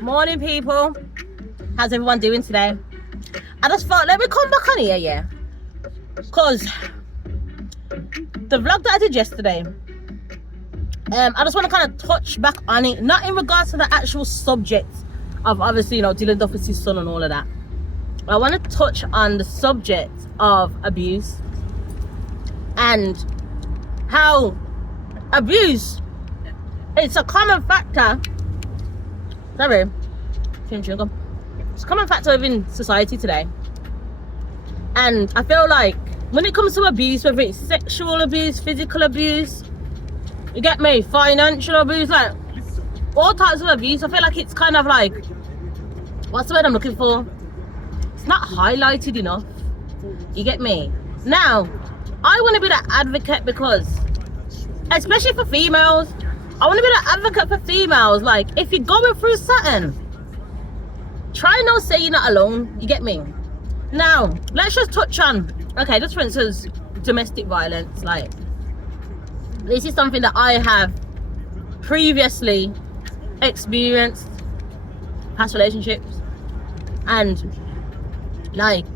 Morning, people. How's everyone doing today? I just thought, let me come back on here, yeah, because the vlog that I did yesterday, I just want to kind of touch back on it, not in regards to the actual subject of obviously, you know, Dylan Duffy's son and all of that. I want to touch on the subject of abuse and how abuse, it's a common factor. Sorry, it's a common factor within society today. And I feel like when it comes to abuse, whether it's sexual abuse, physical abuse, you get me, financial abuse, like all types of abuse, I feel like it's kind of like, what's the word I'm looking for? It's not highlighted enough. You get me? Now, I want to be that advocate because, especially for females, I want to be that advocate for females. Like, if you're going through something, try not to say you're not alone. You get me? Now, let's just touch on, okay, just for instance, domestic violence. Like, this is something that I have previously experienced, past relationships, and like,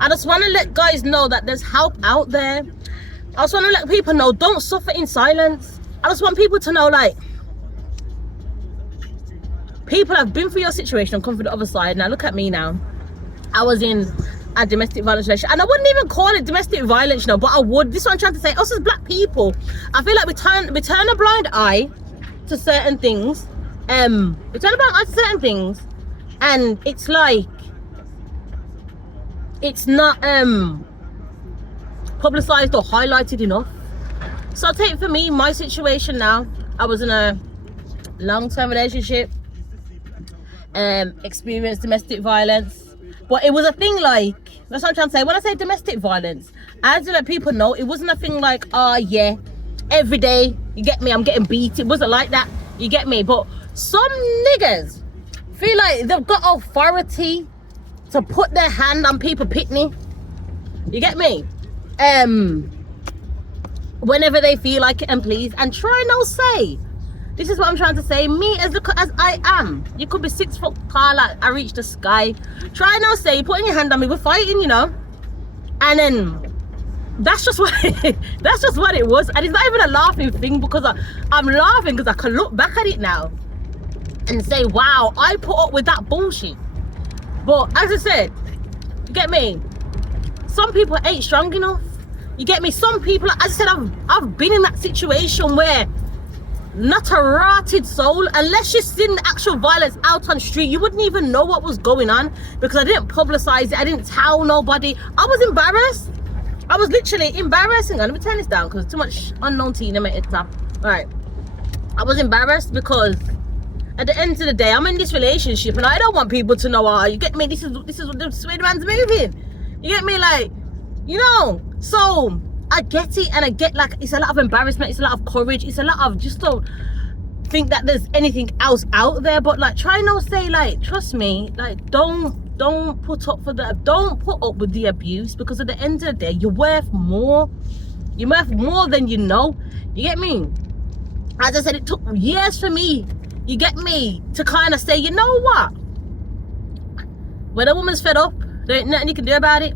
I just want to let guys know that there's help out there. I just want to let people know, don't suffer in silence. I just want people to know, like, people have been through your situation and come through the other side. Now look at me now. I was in a domestic violence relationship, and I wouldn't even call it domestic violence, you know, but I would. This is what I'm trying to say. Us as black people, I feel like we turn a blind eye to certain things. We turn a blind eye to certain things, and it's like, it's not publicized or highlighted enough. So I'll take for me, my situation now. I was in a long-term relationship, experienced domestic violence. But it was a thing like, that's what I'm trying to say. When I say domestic violence, I had to let people know it wasn't a thing like, oh yeah, every day, you get me, I'm getting beat. It wasn't like that, you get me. But some niggas feel like they've got authority to put their hand on people pitney. You get me? Whenever they feel like it and please. And try no say. This is what I'm trying to say. Me as I am. You could be 6 foot tall, like I reach the sky. Try now say, putting your hand on me, we're fighting, you know. And then that's just what that's just what it was. And it's not even a laughing thing, because I'm laughing because I can look back at it now and say, wow, I put up with that bullshit. But as I said, you get me? Some people ain't strong enough. You get me? Some people, as I said, I've been in that situation where not a rotted soul, unless you've seen the actual violence out on the street, you wouldn't even know what was going on, because I didn't publicize it. I didn't tell nobody. I was embarrassed. I was literally embarrassed. Hang on, let me turn this down because there's too much unknown tea in my head. All right, I was embarrassed because at the end of the day, I'm in this relationship and I don't want people to know, you get me, this is what the sweet man's moving. You get me? Like, you know, so I get it, and I get, like, it's a lot of embarrassment, it's a lot of courage, it's a lot of just don't think that there's anything else out there. But like, try not to say, like, trust me, like, don't put up with the abuse, because at the end of the day, you're worth more. You're worth more than you know. You get me? As I said, it took years for me, you get me, to kind of say, you know what, when a woman's fed up, there ain't nothing you can do about it.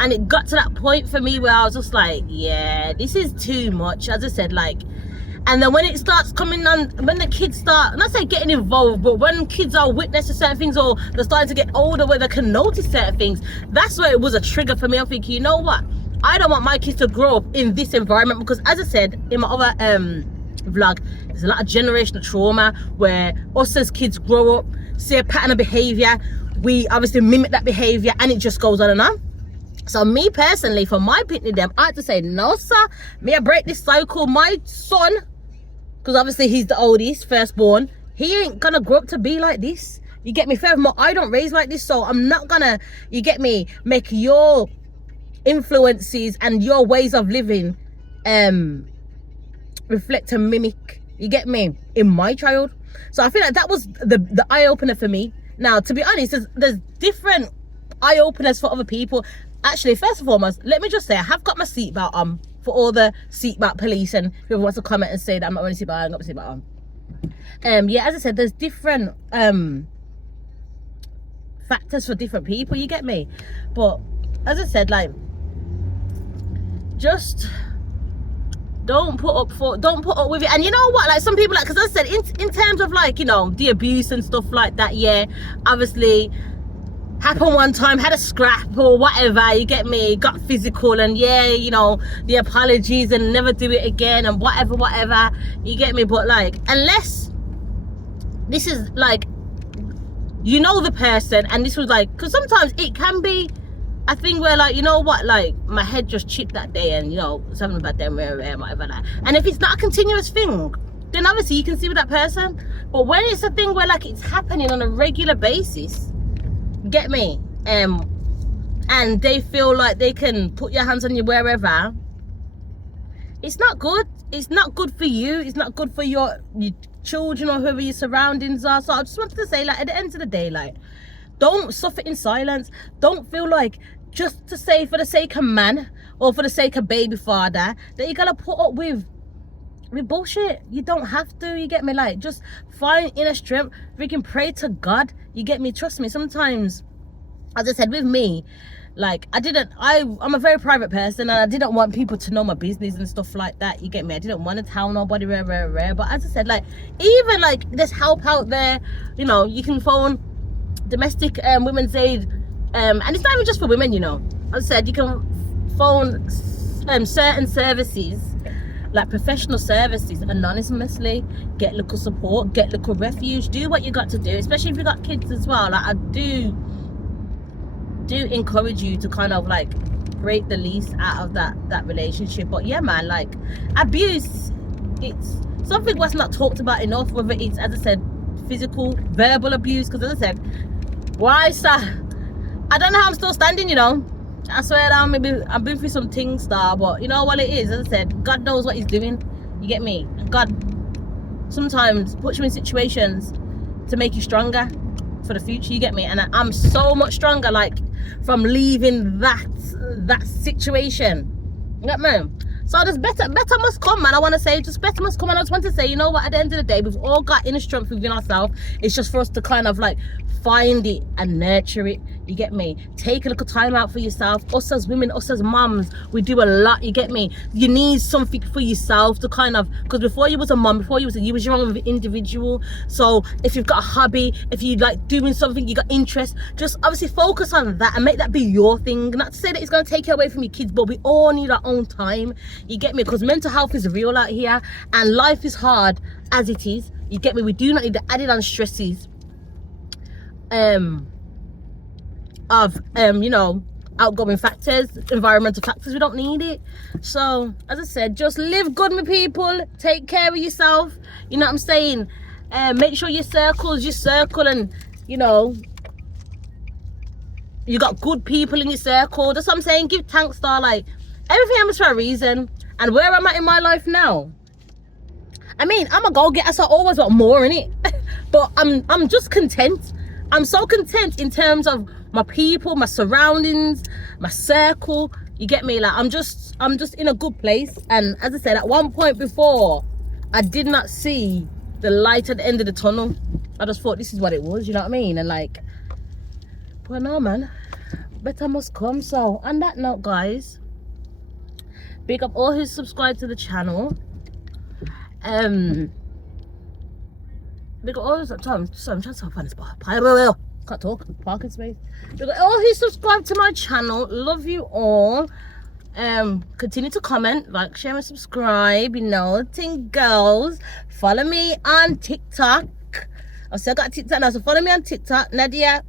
And it got to that point for me where I was just like, yeah, this is too much, as I said, like. And then when it starts coming on, when the kids start, not say getting involved, but when kids are witness to certain things, or they're starting to get older where they can notice certain things, that's where it was a trigger for me. I'm thinking, you know what, I don't want my kids to grow up in this environment, because as I said in my other vlog, there's a lot of generational trauma where us as kids grow up, see a pattern of behavior, we obviously mimic that behavior, and it just goes on and on. So me personally, for my pitney them, I had to say, no sir, me I break this cycle. My son, because obviously he's the oldest, firstborn, he ain't gonna grow up to be like this. You get me? Furthermore, I don't raise like this, so I'm not gonna, you get me, make your influences and your ways of living reflect and mimic, you get me, in my child. So I feel like that was the eye-opener for me. Now, to be honest, there's different eye-openers for other people. Actually, first and foremost, let me just say, I have got my seatbelt on for all the seatbelt police, and whoever wants to comment and say that I'm not wearing a seatbelt, I ain't got my seatbelt on. Yeah, as I said, there's different factors for different people, you get me? But as I said, like, just don't put up with it. And you know what, like, some people, like, because as I said, in terms of, like, you know, the abuse and stuff like that, yeah, obviously happened one time, had a scrap or whatever, you get me, got physical, and yeah, you know, the apologies and never do it again and whatever, you get me? But like, unless this is like, you know, the person, and this was like, because sometimes it can be a thing where, like, you know what, like, my head just chipped that day, and you know, something about them, whatever, like. And if it's not a continuous thing, then obviously you can see with that person. But when it's a thing where, like, it's happening on a regular basis, get me, and they feel like they can put your hands on you wherever, it's not good. It's not good for you. It's not good for your children or whoever your surroundings are. So I just wanted to say, like, at the end of the day, like, don't suffer in silence. Don't feel like, just to say for the sake of man or for the sake of baby father, that you gotta put up with bullshit. You don't have to, you get me? Like, just find inner strength, freaking pray to God, you get me? Trust me, sometimes, as I said, with me, like, I'm a very private person, and I didn't want people to know my business and stuff like that, you get me? I didn't want to tell nobody, rare. But as I said, like, even like, there's help out there, you know, you can phone domestic women's aid, and it's not even just for women, you know. As I said, you can phone certain services, like professional services, anonymously, get local support, get local refuge, do what you got to do, especially if you got kids as well. Like, I do encourage you to kind of like break the lease out of that relationship. But yeah, man, like, abuse, it's something that's not talked about enough, whether it's, as I said, physical, verbal abuse. Because as I said, why, sir, I don't know how I'm still standing, you know. I swear down, maybe I've been through some things, but you know what it is, as I said, God knows what he's doing, you get me? God sometimes puts you in situations to make you stronger for the future, you get me? And I'm so much stronger, like, from leaving that situation, you get me? So there's better must come, man. I want to say, just better must come. And I just want to say, you know what, at the end of the day, we've all got inner strength within ourselves. It's just for us to kind of like find it and nurture it, you get me? Take a little time out for yourself. Us as women, us as moms, we do a lot, you get me? You need something for yourself to kind of, because before you was a mom, before you was your own individual. So if you've got a hobby, if you like doing something, you got interest, just obviously focus on that and make that be your thing. Not to say that it's going to take you away from your kids, but we all need our own time, you get me? Because mental health is real out here, and life is hard as it is, you get me? We do not need the added on stresses of you know, outgoing factors, environmental factors. We don't need it. So as I said, just live good, my people. Take care of yourself, you know what I'm saying? Make sure your circle, and you know, you got good people in your circle. That's what I'm saying. Give thanks, star. Like, everything happens for a reason. And where I'm at in my life now, I mean, I'm a go-getter, so I always want more in it. But I'm just content. I'm so content in terms of my people, my surroundings, my circle, you get me? Like, I'm just in a good place. And as I said, at one point before, I did not see the light at the end of the tunnel. I just thought this is what it was, you know what I mean? And like, but no, man, better must come. So on that note, guys, big up all who subscribe to the channel. Big up all, sorry, I'm trying to find this bar. Can't talk, parking space. Big up all who subscribe to my channel. Love you all. Continue to comment, like, share, and subscribe. You know, thing goes. Follow me on TikTok. I still got TikTok now, so follow me on TikTok. Nadia,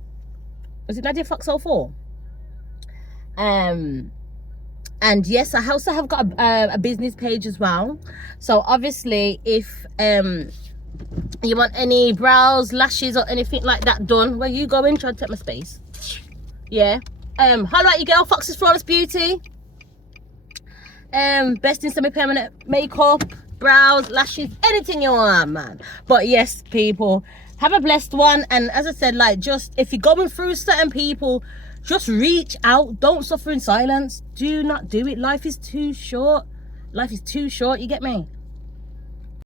was it Nadia Fox 04? And yes, I also have got a business page as well. So obviously, if you want any brows, lashes, or anything like that done, where you going? Try to take my space. Yeah. Holla at your girl, Fox's Flawless Beauty. Best in semi-permanent makeup, brows, lashes, anything you want, man. But yes, people, have a blessed one. And as I said, like, just if you're going through certain people, just reach out. Don't suffer in silence. Do not do it. Life is too short. Life is too short, you get me?